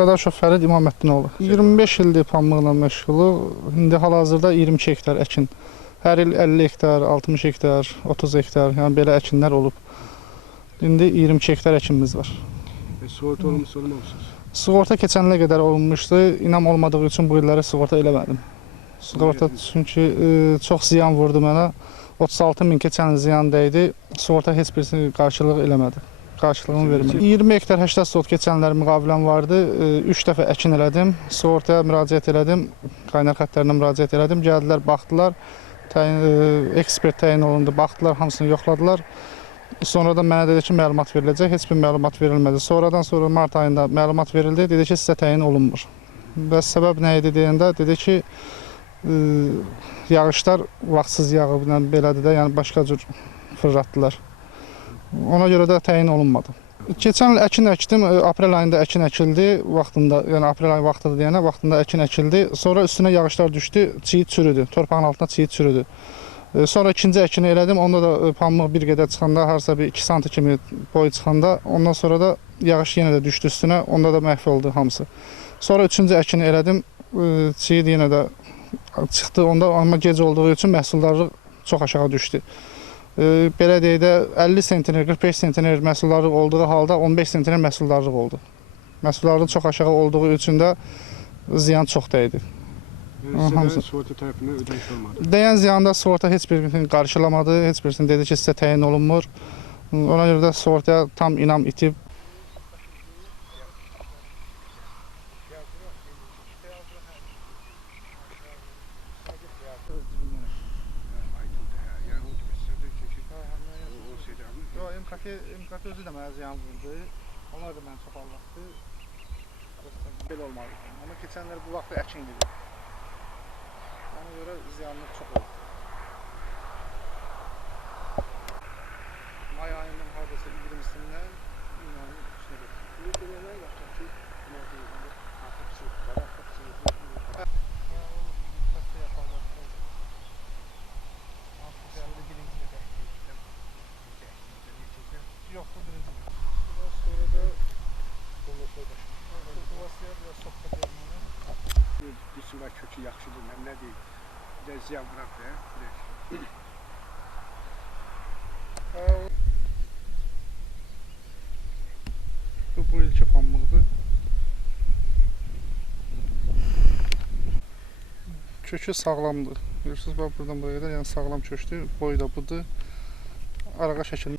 Dadaşov Fərid İmaməddinoğlu. 25 ildir pambıqla məşğuluq. İndi hal-hazırda 22 hektar əkin. Hər il 50 hektar, 60 hektar, 30 hektar, yəni belə əkinlər olub. İndi 22 hektar əkinimiz var. Sığorta olmamışsınız? Sığorta keçən ilə qədər olunmuşdu. İnam olmadığı üçün bu illəri sığorta eləmədim. Sığorta çünki çox ziyan vurdu mənə. 36 min keçən ziyan dəydi. Sığorta heç birisini qarşılıq eləmədi. Qarşılığını vermədi. 20 hektar 80 sot keçənlər müqaviləm vardı. 3 dəfə əkin elədim. Sığortaya müraciət elədim. Qaynar xəttlərinə müraciət elədim. Gəldilər, baxdılar. Ekspert təyin olundu. Baxdılar, hamısını yoxladılar. Sonra da mənə dedi ki, məlumat veriləcək. Heç bir məlumat verilmədi. Sonradan sonra mart ayında məlumat verildi. Dedi ki, sizə təyin olunmur. Və səbəb nə idi deyəndə, dedi ki, yağışlar vaxtsız yağıb, belədir də, yəni başqa cür fırlatdılar. Ona görə də təyin olunmadı. Keçən il əkin əkdim, aprel ayında əkin əkildi vaxtında, yəni aprel ayı vaxtıdır deyənə vaxtında əkin əkildi. Sonra üstünə yağışlar düşdü, çiyid çürüdü, torpağın altına çiyid çürüdü. Sonra ikinci əkini elədim, onda da pambıq bir qədər çıxanda, harasa bir 2 sm kimi boyu çıxanda, ondan sonra da yağış yenə də düşdü üstünə, onda da məhv oldu hamısı. Sonra üçüncü əkini elədim, çiyid yenə də çıxdı, onda amma gec olduğu üçün məhsuldarlıq çox aşağı düşdü. Belə deyək də 50 sentner, 45 sentner məhsuldarlıq olduğu halda 15 sentner məhsuldarlıq oldu. Məhsuldarlıq çox aşağı olduğu üçün də ziyan çox dəydi. Sizə sığorta tərəfindən ödəniş olmadı? Dəyən ziyanda sığorta heç birisini qarşılamadı, heç birisini dedi ki, sizə təyin olunmur. Ona görə də sığortaya tam inam itib. MKT özü də mənə ziyan vurdu. Onlar da məni çox allatdı. Belə olmalı. Amma keçənlər bu vaxt əkin gedir. Ona görə ziyanlıq çox oldu. May ayının hardasa 20-sindən iyunun 3-nə gedir. Nələr yapacaq ki, Yox, bu birinci. Bundan sonra da Qulvasiya və Soxqa deyəməni. Desin var, kökü yaxşıdır, mən nə deyim, bir də ziyan bırak da. Bu ilki pambıqdır. Kökü sağlamdır. Görürsünüz, buradan buraya qədər, yəni sağlam kökdür. Boyu da budur. Arağa şəkilli.